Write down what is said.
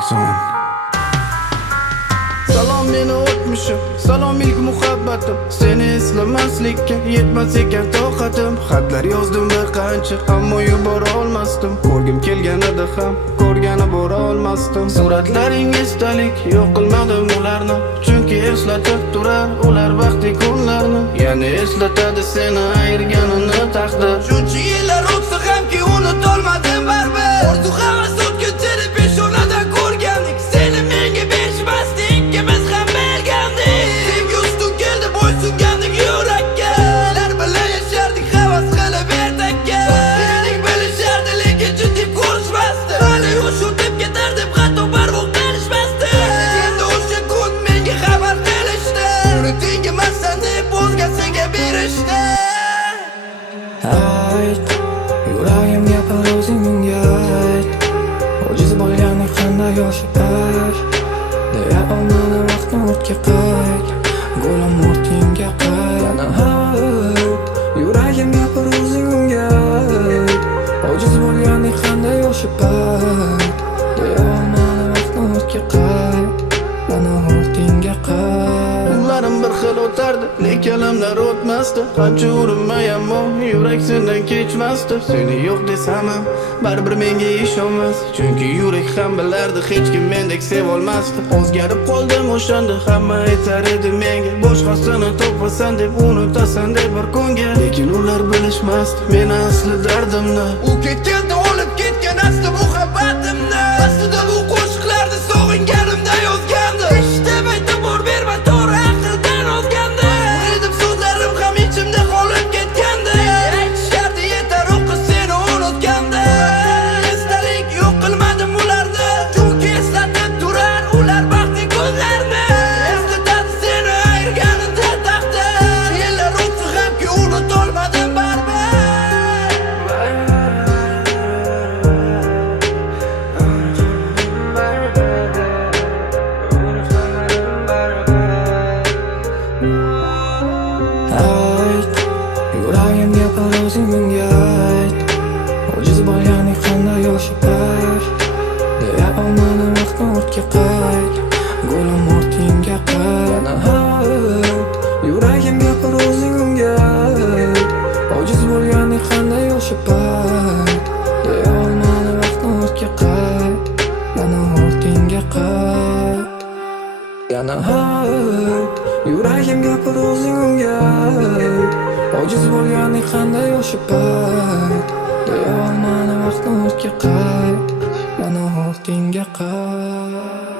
Maxon. Salom meni o'tmishim, salom ilk muhabbatim. Seni eslamaslikka yetmas ekan toqatim. Xatlar yozdim bir qancha, ammo yubora olmasdim. Ko'rgim kelganida ham ko'rgani bora olmasdim. Suratlaring esdalik, yo'q qilmadim ularni, chunki eslatib turar ular vaqti kunlarni. Yana eslatadi seni ayirganini taqdir. Shuncha yillar o'tsa hamki unutolmadim baribir. Orzu havas o'tgan seni peshonadan ko'rgandik. Seni menga berishmasdi, ikkimiz ham bergandik. Sevgi ustun keldi, bo'ysungandik yurakka. Ular bilan yashardik, havas qilib ertakka. Sevdik bilishardi, lekin jiddiy ko'rishmasdi. Hali yo'sh o'tib ketar deb hatto barvoq berishmasdi. Endi o'sha kun menga xabar qilishdi. Unuting emassan deb o'zgasiga berishdi. Ayt, yuragim gapir o'zing unga ayt. Ojiz bo'lgani qanday yoshlar, deya olmadi vaqtni o'tga qayt. Go'lim o'rtingga qayt. Ayt, yuragim gapir o'zing unga ayt. Ojiz bo'lgani qanday yoshlar, deya olmadi vaqtni o'tga qayt. Mana o'rtingga qayt. Kunlarim bir xil o'tardi, lekin alamlar o'tmasdi. Qancha urinmay ammo yurak sendan kechmasdi. Seni yo'q desam ham baribir menga ishonmas, chunki yurak ham bilardi hech kim mendek sevolmasdi. O'zgarib qoldim o'shanda, hamma aytar edi menga boshqasini topasan deb, unutasan deb bir kunga. Lekin ular bilishmasdi meni asli dardimni. U ketganda olib ketgan asli muhabbatimni. Aslida bu qo'shiqlarni sog'inganimda yozgandi. Eshitib e'tibor berma, to'g'ri aqldan ozgandi. Urinib so'zlarim ham ichimda qolib ketgandi. Aytishardi yetar o'qish seni unutgandi. Esdalik yo'q qilmadim ularni, chunki eslatib turar ular baxtli kunlarni. Eslatadi seni ayirganida taqdir. Yillar o'tsa hamki unutolmadim baribir. Ayt, yuragim gapir o'zing unga ayt. Ojiz bo'lgani qanday yoshlar, deya olmadi vaqtni o'tga qayt. Go'lim o'rtingga qayt. Ayt, yuragim gapir o'zing unga ayt. Ojiz bo'lgani qanday yoshlar, deya olmadi vaqtni o'tga qayt. Mana o'rtingga qayt. Yana ayt, yuragim gapir o'zing unga ayt. Ojiz bo'lgani qanday yoshlar, deya olmadi vaqtni o'tga qayt. Mana o'rtingga qayt.